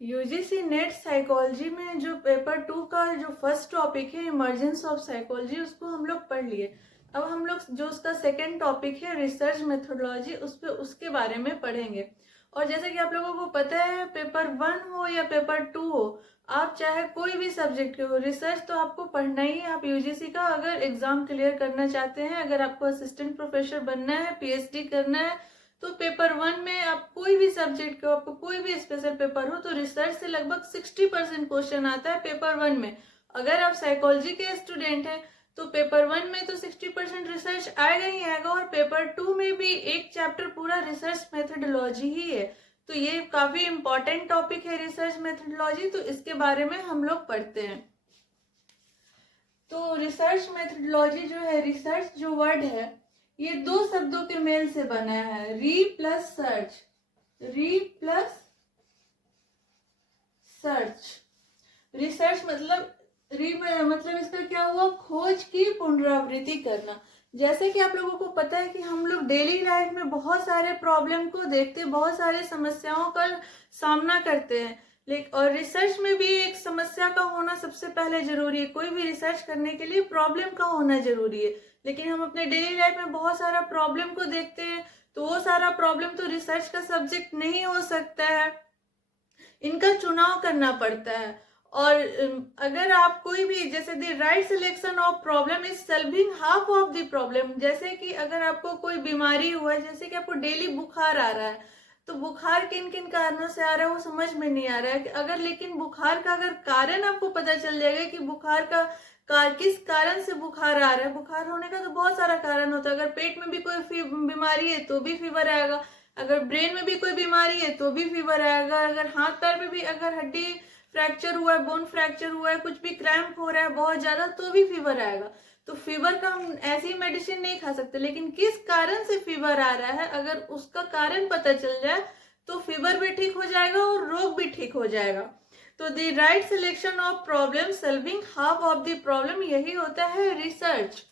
UGC net psychology में जो paper 2 का जो फर्स्ट टॉपिक है इमर्जेंस ऑफ साइकोलॉजी, उसको हम लोग पढ़ लिए। अब हम लोग जो उसका सेकंड टॉपिक है रिसर्च मेथोडोलॉजी, उसके बारे में पढ़ेंगे। और जैसे कि आप लोगों को पता है, पेपर 1 हो या पेपर 2 हो, आप चाहे कोई भी सब्जेक्ट के हो, रिसर्च तो आपको पढ़ना ही है। आप यूजीसी का अगर एग्जाम क्लियर करना चाहते हैं, अगर आपको असिस्टेंट प्रोफेसर बनना है, पीएचडी करना है, तो पेपर 1 में आप कोई भी सब्जेक्ट का, आपको कोई भी स्पेशल पेपर हो, तो रिसर्च से लगभग 60% क्वेश्चन आता है पेपर 1 में। अगर आप साइकोलॉजी के स्टूडेंट हैं तो पेपर 1 में तो 60% रिसर्च आएगा ही आएगा, और पेपर 2 में भी एक चैप्टर पूरा रिसर्च मेथोडोलॉजी ही है। तो ये काफी इंपॉर्टेंट टॉपिक है रिसर्च मेथोडोलॉजी, तो इसके बारे में हम लोग पढ़ते हैं। तो रिसर्च मेथोडोलॉजी जो है, रिसर्च जो वर्ड है, ये दो शब्दों के मेल से बना है, री प्लस सर्च। री प्लस सर्च। रिसर्च मतलब मतलब इसका क्या हुआ, खोज की पुनरावृत्ति करना। जैसे कि आप लोगों को पता है कि हम लोग डेली लाइफ में बहुत सारे प्रॉब्लम को देखते, बहुत सारे समस्याओं का सामना करते हैं, लेकिन और रिसर्च में भी एक समस्या का होना सबसे पहले जरूरी है। कोई भी रिसर्च करने के लिए प्रॉब्लम का होना जरूरी है, लेकिन हम अपने डेली लाइफ में बहुत सारा प्रॉब्लम को देखते हैं, तो वो सारा प्रॉब्लम तो रिसर्च का सब्जेक्ट नहीं हो सकता है, इनका चुनाव करना पड़ता है। और अगर आप कोई भी, जैसे the right selection of problem is solving half of the problem. जैसे कि अगर आपको कोई बीमारी हुआ है, जैसे कि आपको डेली बुखार आ रहा है, तो बुखार किन किन कारणों से आ रहा है वो समझ में नहीं आ रहा है। अगर लेकिन बुखार का अगर कारण आपको पता चल जाएगा कि बुखार का किस कारण से बुखार आ रहा है। बुखार होने का तो बहुत सारा कारण होता है, अगर पेट में भी कोई बीमारी है तो भी फीवर आएगा, अगर ब्रेन में भी कोई बीमारी है तो भी फीवर आएगा, अगर हाथ पैर में भी अगर हड्डी फ्रैक्चर हुआ है, बोन फ्रैक्चर हुआ है, कुछ भी क्रैम्प हो रहा है बहुत ज्यादा, तो भी फीवर आएगा। तो फीवर का हम ऐसी मेडिसिन नहीं खा सकते, लेकिन किस कारण से फीवर आ रहा है अगर उसका कारण पता चल जाए तो फीवर भी ठीक हो जाएगा और रोग भी ठीक हो जाएगा। तो the right selection of problem solving half of the problem, यही होता है रिसर्च।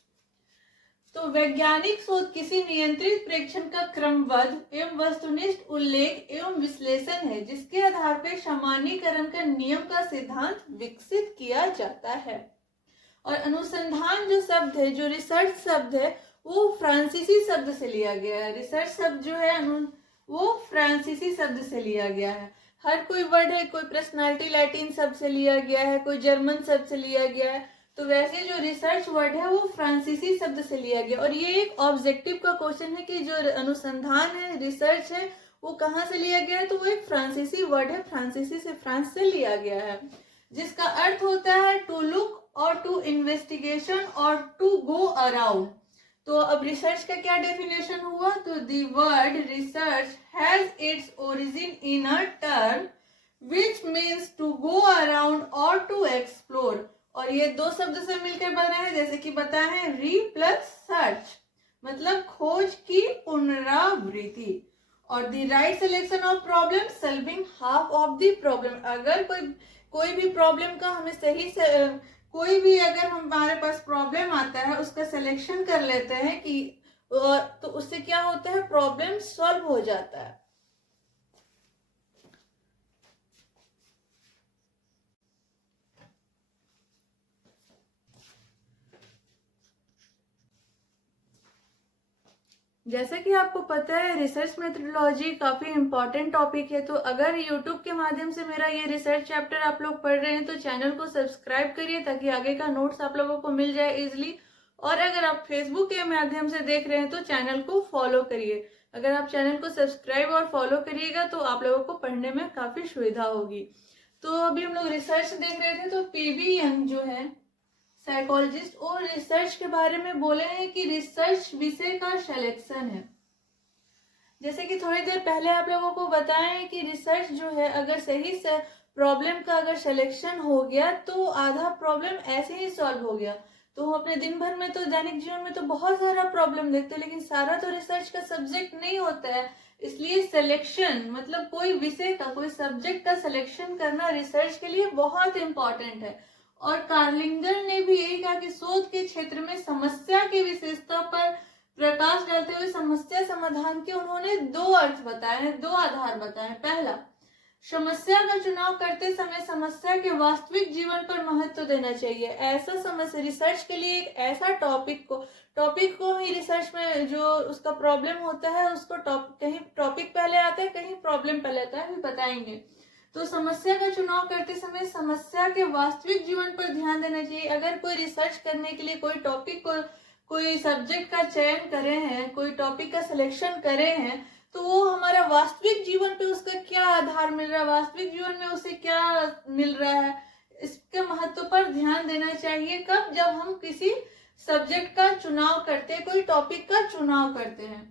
तो वैज्ञानिक शोध किसी नियंत्रित प्रेक्षण का क्रमबद्ध एवं वस्तुनिष्ठ उल्लेख एवं विश्लेषण है, जिसके आधार पर सामान्यीकरण का नियम का सिद्धांत विकसित किया जाता है। और अनुसंधान जो शब्द है, जो रिसर्च शब्द है, वो फ्रांसीसी शब्द से लिया गया है। रिसर्च शब्द जो है वो फ्रांसीसी शब्द से लिया गया है। हर कोई वर्ड है, कोई पर्सनालिटी लैटिन शब्द से लिया गया है, कोई जर्मन शब्द से लिया गया है, तो वैसे जो रिसर्च वर्ड है वो फ्रांसीसी शब्द से लिया गया। और ये एक ऑब्जेक्टिव का क्वेश्चन है कि जो अनुसंधान है, रिसर्च है, वो कहाँ से लिया गया है, तो वो एक फ्रांसीसी वर्ड है, फ्रांसीसी से, फ्रांस से लिया गया है, जिसका अर्थ होता है टू लुक और टू इन्वेस्टिगेशन और टू गो अराउंड। तो अब रिसर्च का क्या डेफिनेशन हुआ, तो the word research has its origin in a term which means to go around और टू एक्सप्लोर। और ये दो शब्द से मिलकर बना है, जैसे कि बताए हैं, री प्लस सर्च, मतलब खोज की पुनरावृत्ति, और the right selection of problem solving half of the problem. अगर कोई भी प्रॉब्लम का हमें सही से, कोई भी अगर हमारे पास प्रॉब्लम आता है, उसका सिलेक्शन कर लेते हैं कि, तो उससे क्या होता है, प्रॉब्लम सॉल्व हो जाता है। जैसे कि आपको पता है रिसर्च मेथोडोलॉजी काफी इंपॉर्टेंट टॉपिक है, तो अगर यूट्यूब के माध्यम से मेरा ये रिसर्च चैप्टर आप लोग पढ़ रहे हैं तो चैनल को सब्सक्राइब करिए, ताकि आगे का नोट्स आप लोगों को मिल जाए इजिली। और अगर आप फेसबुक के माध्यम से देख रहे हैं तो चैनल को फॉलो करिए। अगर आप चैनल को सब्सक्राइब और फॉलो करिएगा तो आप लोगों को पढ़ने में काफी सुविधा होगी। तो अभी हम लोग रिसर्च देख रहे थे, तो पीवी यंग जो है साइकोलॉजिस्ट, और रिसर्च के बारे में बोले हैं कि रिसर्च विषय का सिलेक्शन है। जैसे कि थोड़ी देर पहले आप लोगों को बताएं कि रिसर्च जो है, अगर सही से प्रॉब्लम का अगर सिलेक्शन हो गया तो आधा प्रॉब्लम ऐसे ही सॉल्व हो गया। तो हम अपने दिन भर में, तो दैनिक जीवन में तो बहुत सारा प्रॉब्लम देखते हैं, लेकिन सारा तो रिसर्च का सब्जेक्ट नहीं होता है। इसलिए सिलेक्शन मतलब कोई विषय का, कोई सब्जेक्ट का सिलेक्शन करना रिसर्च के लिए बहुत इंपॉर्टेंट है। और कार्लिंगर ने भी यही कहा कि शोध के क्षेत्र में समस्या की विशेषता पर प्रकाश डालते हुए समस्या समाधान के उन्होंने दो अर्थ बताए हैं, दो आधार बताए हैं। पहला, समस्या का चुनाव करते समय समस्या के वास्तविक जीवन पर महत्व देना चाहिए। ऐसा समस्या रिसर्च के लिए एक ऐसा टॉपिक को ही रिसर्च में जो उसका प्रॉब्लम होता है उसको कहीं टॉपिक पहले आता है, कहीं प्रॉब्लम पहले आता है, भी बताएंगे। तो समस्या का चुनाव करते समय समस्या के वास्तविक जीवन पर ध्यान देना चाहिए। अगर कोई रिसर्च करने के लिए कोई टॉपिक को कोई सब्जेक्ट का चयन करे हैं, कोई टॉपिक का सिलेक्शन करे हैं, तो वो हमारा वास्तविक जीवन पे उसका क्या आधार मिल रहा है, वास्तविक जीवन में उसे क्या मिल रहा है, इसके महत्व पर ध्यान देना चाहिए। कब? जब हम किसी सब्जेक्ट का चुनाव करते हैं, कोई टॉपिक का चुनाव करते हैं।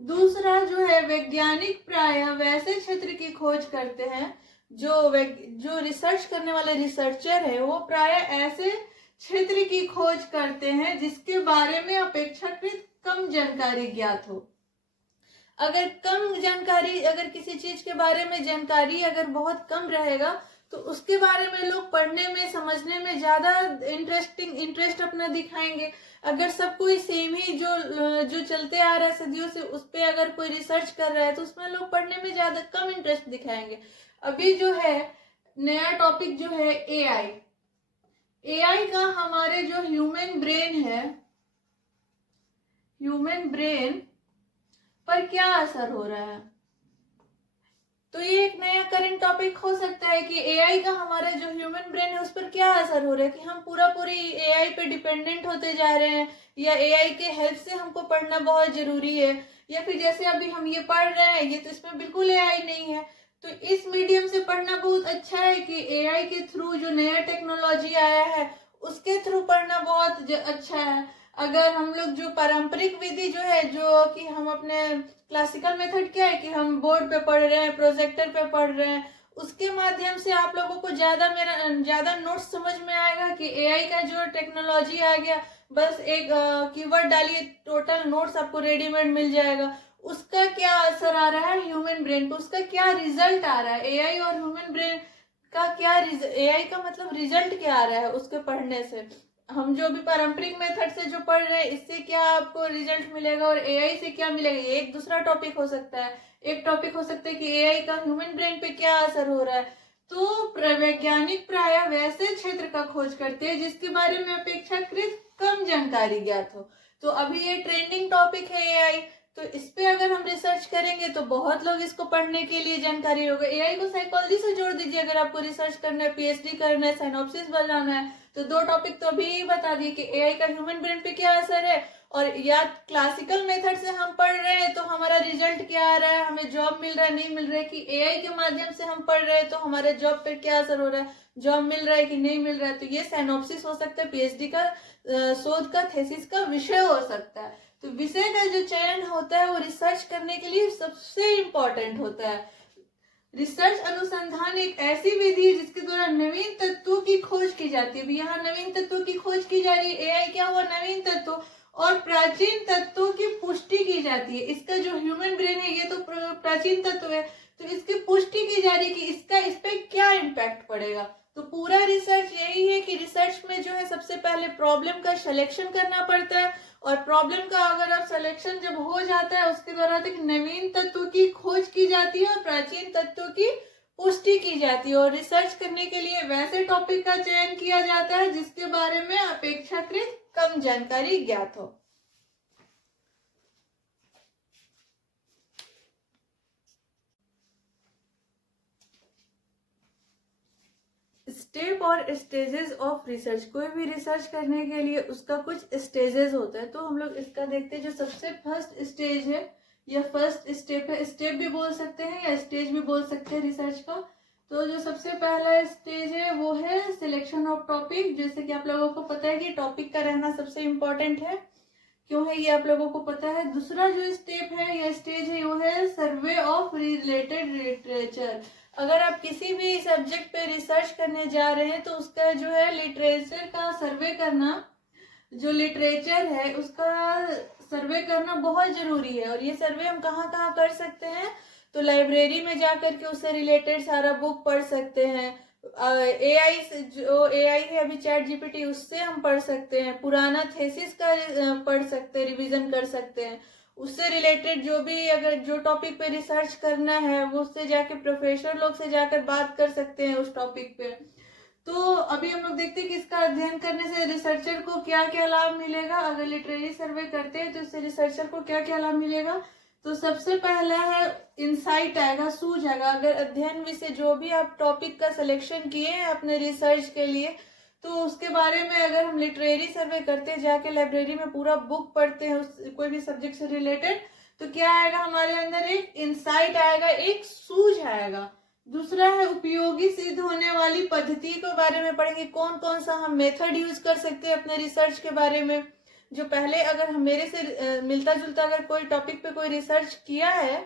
दूसरा जो है, वैज्ञानिक प्रायः वैसे क्षेत्र की खोज करते हैं जो रिसर्च करने वाले रिसर्चर है वो प्रायः ऐसे क्षेत्र की खोज करते हैं जिसके बारे में अपेक्षाकृत कम जानकारी ज्ञात हो। अगर किसी चीज के बारे में जानकारी अगर बहुत कम रहेगा तो उसके बारे में लोग पढ़ने में, समझने में ज्यादा इंटरेस्ट अपना दिखाएंगे। अगर सब कोई सेम ही जो चलते आ रहा है सदियों से, उस पर अगर कोई रिसर्च कर रहा है तो उसमें लोग पढ़ने में ज्यादा कम इंटरेस्ट दिखाएंगे। अभी जो है नया टॉपिक जो है एआई का हमारे जो ह्यूमन ब्रेन पर क्या असर हो रहा है। तो ये एक नया करंट टॉपिक हो सकता है कि एआई का हमारा जो ह्यूमन ब्रेन है उस पर क्या असर हो रहा है, कि हम पूरी एआई पे डिपेंडेंट होते जा रहे हैं, या एआई के हेल्प से हमको पढ़ना बहुत जरूरी है, या फिर जैसे अभी हम ये पढ़ रहे हैं ये तो इसमें बिल्कुल एआई नहीं है। तो इस मीडियम से पढ़ना बहुत अच्छा है कि एआई के थ्रू जो नया टेक्नोलॉजी आया है उसके थ्रू पढ़ना बहुत अच्छा है। अगर हम लोग जो पारंपरिक विधि जो है, जो कि हम अपने क्लासिकल मेथड क्या है कि हम बोर्ड पे पढ़ रहे हैं, प्रोजेक्टर पे पढ़ रहे हैं, उसके माध्यम से आप लोगों को ज्यादा नोट्स समझ में आएगा कि एआई का जो टेक्नोलॉजी आ गया, बस एक कीवर्ड डालिए, टोटल नोट्स आपको रेडीमेड मिल जाएगा। उसका क्या असर आ रहा है ह्यूमन ब्रेन पे, उसका क्या रिजल्ट आ रहा है, एआई और ह्यूमन ब्रेन का क्या एआई का मतलब रिजल्ट क्या आ रहा है उसके पढ़ने से। हम जो भी पारंपरिक मेथड से जो पढ़ रहे हैं इससे क्या आपको रिजल्ट मिलेगा और एआई से क्या मिलेगा, ये एक दूसरा टॉपिक हो सकता है। एक टॉपिक हो सकता है कि एआई का ह्यूमन ब्रेन पे क्या असर हो रहा है। तो वैज्ञानिक प्रायः वैसे क्षेत्र का खोज करते हैं जिसके बारे में अपेक्षाकृत कम जानकारी ज्ञात हो। तो अभी ये ट्रेंडिंग टॉपिक है एआई, तो इस पे अगर हम रिसर्च करेंगे तो बहुत लोग इसको पढ़ने के लिए जानकारी होगा। एआई को साइकोलॉजी से जोड़ दीजिए, अगर आपको रिसर्च करना है, पीएचडी करना है, साइनॉप्सिस बनाना है, तो दो टॉपिक तो अभी बता दिए कि एआई का ह्यूमन ब्रेन पे क्या असर है, और या क्लासिकल मेथड से हम पढ़ रहे हैं तो हमारा रिजल्ट क्या आ रहा है, हमें जॉब मिल रहा है नहीं मिल रहा है, कि एआई के माध्यम से हम पढ़ रहे हैं तो हमारे जॉब पे क्या असर हो रहा है, जॉब मिल रहा है कि नहीं मिल रहा है। तो ये साइनॉप्सिस हो सकता है, पीएचडी का शोध का थीसिस का विषय हो सकता है। तो विषय का जो चयन होता है वो रिसर्च करने के लिए सबसे इम्पोर्टेंट होता है। रिसर्च अनुसंधान एक ऐसी विधि है जिसके द्वारा नवीन तत्वों की खोज की जाती है। यहाँ नवीन तत्वों की खोज की जा रही है, एआई क्या हुआ, नवीन तत्व और प्राचीन तत्वों की पुष्टि की जाती है। इसका जो ह्यूमन ब्रेन है ये तो प्राचीन तत्व है, तो इसकी पुष्टि की जा रही है कि इसका इस पे क्या इम्पैक्ट पड़ेगा। तो पूरा रिसर्च यही है कि रिसर्च में जो है सबसे पहले प्रॉब्लम का सिलेक्शन करना पड़ता है, और प्रॉब्लम का अगर आप सिलेक्शन जब हो जाता है उसके द्वारा तक नवीन तत्वों की खोज की जाती है और प्राचीन तत्वों की पुष्टि की जाती है। और रिसर्च करने के लिए वैसे टॉपिक का चयन किया जाता है जिसके बारे में अपेक्षाकृत कम जानकारी ज्ञात हो। स्टेप और स्टेजेस ऑफ रिसर्च, कोई भी रिसर्च करने के लिए उसका कुछ स्टेजेस होता है। तो हम लोग इसका देखते हैं। जो सबसे फर्स्ट स्टेज है या फर्स्ट स्टेप है, स्टेप भी बोल सकते हैं या स्टेज भी बोल सकते हैं रिसर्च का। तो जो सबसे पहला स्टेज है वो है सिलेक्शन ऑफ टॉपिक। जैसे कि आप लोगों को पता है कि टॉपिक का रहना सबसे इम्पोर्टेंट है, क्यों है ये आप लोगों को पता है। दूसरा जो स्टेप है या स्टेज है वो है सर्वे ऑफ रिलेटेड लिटरेचर। अगर आप किसी भी सब्जेक्ट पे रिसर्च करने जा रहे हैं तो उसका जो है लिटरेचर का सर्वे करना, जो लिटरेचर है उसका सर्वे करना बहुत जरूरी है। और ये सर्वे हम कहाँ कहाँ कर सकते हैं, तो लाइब्रेरी में जाकर के उससे रिलेटेड सारा बुक पढ़ सकते हैं। एआई से जो एआई है अभी चैट जीपीटी, उससे हम पढ़ सकते हैं। पुराना थेसिस का पढ़ सकते हैं, रिवीजन कर सकते हैं। उससे रिलेटेड जो भी अगर जो टॉपिक पे रिसर्च करना है वो उससे जाके प्रोफेसर लोग से जाकर बात कर सकते हैं उस टॉपिक पे। तो अभी हम लोग देखते हैं कि इसका अध्ययन करने से रिसर्चर को क्या क्या लाभ मिलेगा। अगर लिटरेरी सर्वे करते हैं तो इससे रिसर्चर को क्या क्या लाभ मिलेगा। तो सबसे पहला है इंसाइट आएगा, सूझ आएगा। अगर अध्ययन विषय जो भी आप टॉपिक का सिलेक्शन किए हैं अपने रिसर्च के लिए, तो उसके बारे में अगर हम लिटरेरी सर्वे करते हैं, जाके लाइब्रेरी में पूरा बुक पढ़ते हैं उस कोई भी सब्जेक्ट से रिलेटेड, तो क्या आएगा हमारे अंदर, एक इंसाइट आएगा, एक सूझ आएगा। दूसरा है उपयोगी सिद्ध होने वाली पद्धति के बारे में पढ़ेंगे, कौन कौन सा हम मेथड यूज कर सकते हैं अपने रिसर्च के बारे में। जो पहले अगर हम मेरे से मिलता जुलता अगर कोई टॉपिक पे कोई रिसर्च किया है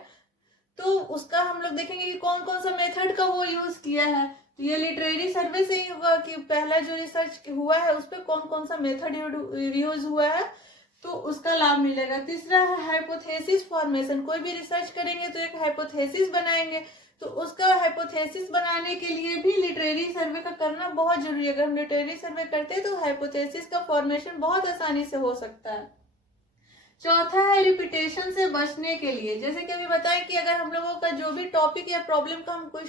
तो उसका हम लोग देखेंगे कि कौन कौन सा मेथड का वो यूज किया है। तो ये लिटरेरी सर्वे से ही होगा कि पहला जो रिसर्च हुआ है उस पर कौन कौन सा मेथड यूज हुआ है, तो उसका लाभ मिलेगा। तीसरा है हाइपोथेसिस फॉर्मेशन। कोई भी रिसर्च करेंगे तो एक हाइपोथेसिस बनाएंगे, तो उसका हाइपोथेसिस बनाने के लिए भी लिटरेरी सर्वे का करना बहुत जरूरी है। अगर हम लिटरेरी सर्वे करते हैं तो हाइपोथेसिस का फॉर्मेशन बहुत आसानी से हो सकता है। चौथा है रिपीटेशन से बचने के लिए। जैसे कि अभी बताएं कि अगर हम लोगों का जो भी टॉपिक या प्रॉब्लम का हम कोई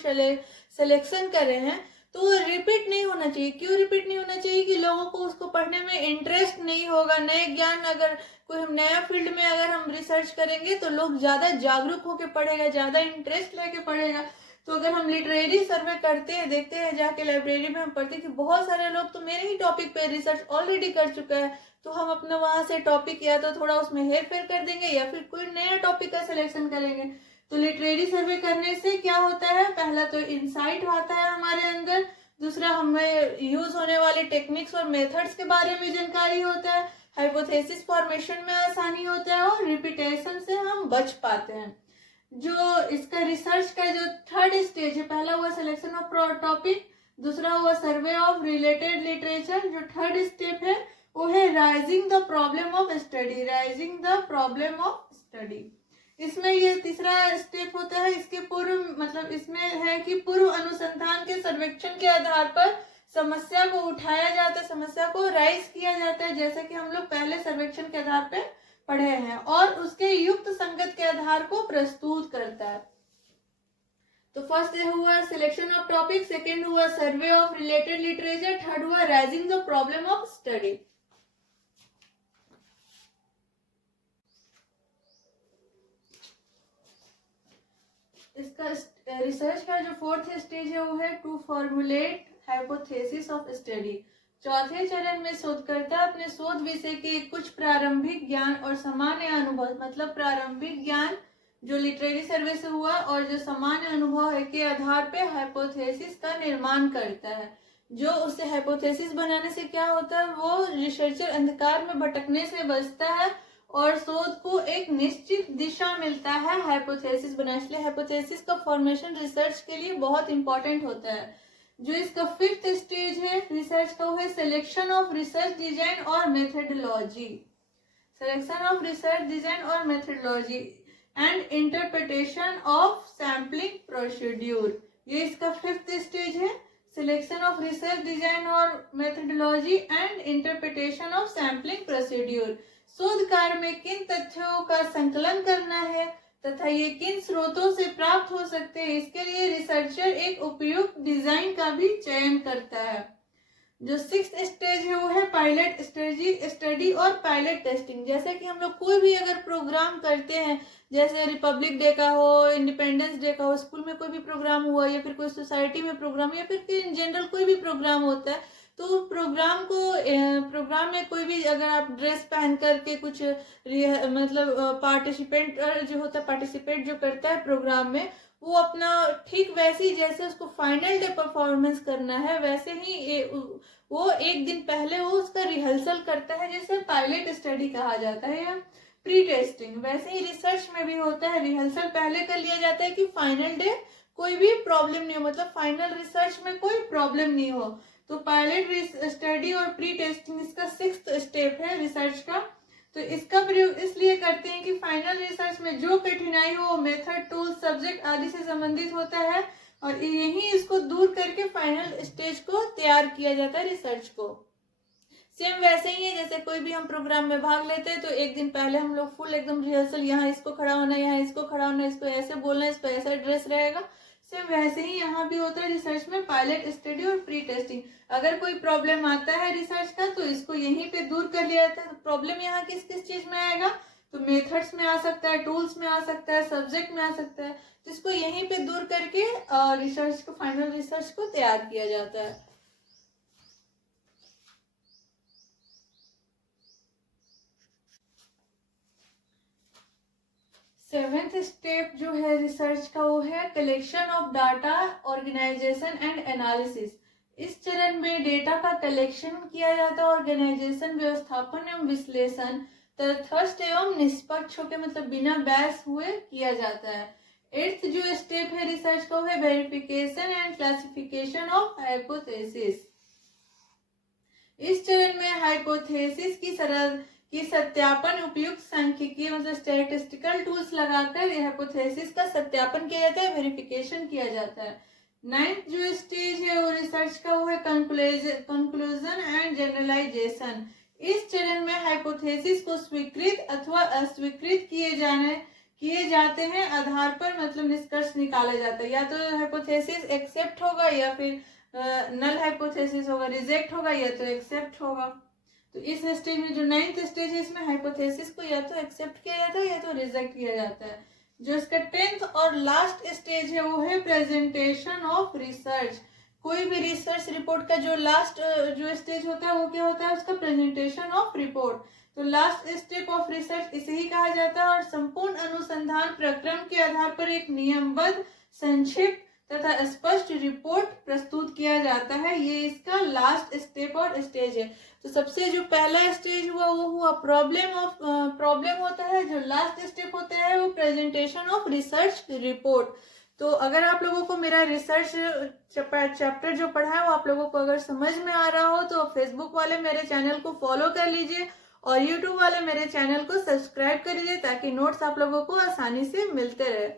सिलेक्शन कर रहे हैं तो वो रिपीट नहीं होना चाहिए। क्यों रिपीट नहीं होना चाहिए? कि लोगों को उसको पढ़ने में इंटरेस्ट नहीं होगा। नए ज्ञान, अगर कोई हम नया फील्ड में अगर हम रिसर्च करेंगे तो लोग ज्यादा जागरूक होकर पढ़ेगा, ज्यादा इंटरेस्ट लेके पढ़ेगा। तो अगर हम लिटरेरी सर्वे करते हैं, देखते हैं जाके लाइब्रेरी में हम पढ़ते हैं कि बहुत सारे लोग तो मेरे ही टॉपिक पे रिसर्च ऑलरेडी कर चुका है, तो हम अपना वहां से टॉपिक या तो थोड़ा उसमें हेर फेर कर देंगे या फिर कोई नया टॉपिक का सिलेक्शन करेंगे। तो लिटरेरी सर्वे करने से क्या होता है, पहला तो इंसाइट आता है हमारे अंदर, दूसरा हमें यूज होने वाले टेक्निक्स और मेथड्स के बारे में जानकारी होता है, हाइपोथेसिस फॉर्मेशन में आसानी होता है और रिपीटेशन से हम बच पाते हैं। जो इसका रिसर्च का जो थर्ड स्टेज है, पहला हुआ सिलेक्शन ऑफ टॉपिक, दूसरा हुआ सर्वे ऑफ रिलेटेड लिटरेचर, जो थर्ड स्टेप है वो है rising the problem of study. Rising the problem of study, इसमें ये तीसरा स्टेप होता है। इसके पूर्व मतलब इसमें है कि पूर्व अनुसंधान के सर्वेक्षण के आधार पर समस्या को उठाया जाता है, समस्या को राइज किया जाता है, जैसे कि हम लोग पहले सर्वेक्षण के आधार पर पढ़े हैं, और उसके युक्त संगत के आधार को प्रस्तुत करता है। तो फर्स्ट हुआ सिलेक्शन ऑफ टॉपिक, सेकंड हुआ survey of related literature, third हुआ raising the problem of study. इसका रिसर्च का जो फोर्थ स्टेज है वो है to formulate hypothesis of study. चौथे चरण में शोधकर्ता अपने शोध विषय के कुछ प्रारंभिक ज्ञान और सामान्य अनुभव, मतलब प्रारंभिक ज्ञान जो लिटरेरी सर्वे से हुआ और जो सामान्य अनुभव है के आधार पे हाइपोथेसिस का निर्माण करता है। जो उससे हाइपोथेसिस बनाने से क्या होता है, वो रिसर्चर अंधकार में भटकने से बचता है और शोध को एक निश्चित दिशा मिलता है हाइपोथेसिस बनाने। इसलिए हाइपोथेसिस का फॉर्मेशन रिसर्च के लिए बहुत इंपॉर्टेंट होता है। जो इसका फिफ्थ स्टेज है रिसर्च का वो है सिलेक्शन ऑफ रिसर्च डिजाइन और methodology. Selection of research design और methodology and interpretation of sampling procedure, ये इसका फिफ्थ स्टेज है। सिलेक्शन ऑफ रिसर्च डिजाइन और methodology and interpretation of sampling procedure, शोध कार्य में किन तथ्यों का संकलन करना है तथा ये किन स्रोतों से प्राप्त हो सकते हैं, इसके लिए रिसर्चर एक उपयुक्त डिजाइन का भी चयन करता है। जो सिक्स्थ स्टेज है वो है पायलट स्टडी और पायलट टेस्टिंग। जैसे कि हम लोग कोई भी अगर प्रोग्राम करते हैं, जैसे रिपब्लिक डे का हो, इंडिपेंडेंस डे का हो, स्कूल में कोई भी प्रोग्राम हुआ या फिर कोई सोसाइटी में प्रोग्राम या फिर इन जनरल कोई भी प्रोग्राम होता है, तो प्रोग्राम में कोई भी अगर आप ड्रेस पहन करके कुछ मतलब पार्टिसिपेंट जो होता है, पार्टिसिपेट जो करता है प्रोग्राम में, वो अपना ठीक वैसे ही जैसे उसको फाइनल डे परफॉर्मेंस करना है वैसे ही वो एक दिन पहले वो उसका रिहर्सल करता है, जैसे पायलट स्टडी कहा जाता है या प्री टेस्टिंग। वैसे ही रिसर्च में भी होता है, रिहर्सल पहले कर लिया जाता है कि फाइनल डे कोई भी प्रॉब्लम नहीं हो, मतलब फाइनल रिसर्च में कोई प्रॉब्लम नहीं हो। तो पायलट स्टडी और प्री टेस्टिंग इसका सिक्स्थ स्टेप है रिसर्च का। तो इसका प्रयोग इसलिए करते हैं कि फाइनल रिसर्च में जो कठिनाई हो मेथड, टूल, सब्जेक्ट आदि से संबंधित होता है और यही इसको दूर करके फाइनल स्टेज को तैयार किया जाता है रिसर्च को। सेम वैसे ही है जैसे कोई भी हम प्रोग्राम में भाग लेते हैं तो एक दिन पहले हम लोग फुल एकदम रिहर्सल, यहाँ इसको खड़ा होना, यहाँ इसको खड़ा होना, इसको ऐसे बोलना, इसको ऐसा ड्रेस रहेगा। सेम वैसे ही यहाँ भी होता है रिसर्च में, पायलट स्टडी और प्री टेस्टिंग। अगर कोई प्रॉब्लम आता है रिसर्च का तो इसको यहीं पे दूर कर लिया जाता है। तो प्रॉब्लम यहाँ किस किस चीज में आएगा, तो मेथड्स में आ सकता है, टूल्स में आ सकता है, सब्जेक्ट में आ सकता है। तो इसको यहीं पे दूर करके रिसर्च को, फाइनल रिसर्च को तैयार किया जाता है। सेवेंथ स्टेप जो है रिसर्च का वो है collection of data, organisation and analysis. इस चरण में डेटा का कलेक्शन किया जाता है, ऑर्गेनाइजेशन, व्यवस्थापन एवं विश्लेषण तटस्थ एवं निष्पक्ष होकर, मतलब बिना बहस हुए किया जाता है। एट्थ जो स्टेप है रिसर्च का वो है verification and classification of hypothesis. इस चरण में हाइपोथेसिस की सत्यापन उपयुक्त सांख्यिकीय, मतलब स्टैटिस्टिकल टूल्स लगाकर हाइपोथेसिस का सत्यापन किया जाता है, वेरिफिकेशन किया जाता है। नाइन्थ जो स्टेज है वो रिसर्च का वो है कंक्लूजन एंड जनरलाइजेशन। इस चरण में हाइपोथेसिस को स्वीकृत अथवा अस्वीकृत किए जाते हैं आधार पर, मतलब निष्कर्ष निकाला जाता है। या तो हाइपोथेसिस एक्सेप्ट होगा या फिर नल हाइपोथेसिस होगा, रिजेक्ट होगा या तो एक्सेप्ट होगा। तो इस स्टेज में जो नाइन्थ स्टेज है इसमें हाइपोथेसिस को या तो एक्सेप्ट किया जाता है या तो रिजेक्ट किया जाता है। जो इसका 10th और लास्ट स्टेज है वो है प्रेजेंटेशन ऑफ रिसर्च। कोई भी रिसर्च रिपोर्ट का जो लास्ट जो स्टेज होता है वो क्या होता है, उसका प्रेजेंटेशन ऑफ रिपोर्ट। तो लास्ट स्टेप ऑफ रिसर्च इसे ही कहा जाता है। और संपूर्ण अनुसंधान प्रक्रम के आधार पर एक नियमबद्ध, संक्षिप्त तथा स्पष्ट रिपोर्ट प्रस्तुत किया जाता है। ये इसका लास्ट स्टेप और स्टेज है। तो सबसे जो पहला स्टेज हुआ वो हुआ प्रॉब्लम होता है। जो लास्ट स्टेप होता है वो प्रेजेंटेशन ऑफ रिसर्च रिपोर्ट। तो अगर आप लोगों को मेरा रिसर्च चैप्टर जो पढ़ा है वो आप लोगों को अगर समझ में आ रहा हो तो फेसबुक वाले मेरे चैनल को फॉलो कर लीजिए और यूट्यूब वाले मेरे चैनल को सब्सक्राइब कर लीजिए ताकि नोट्स आप लोगों को आसानी से मिलते रहे।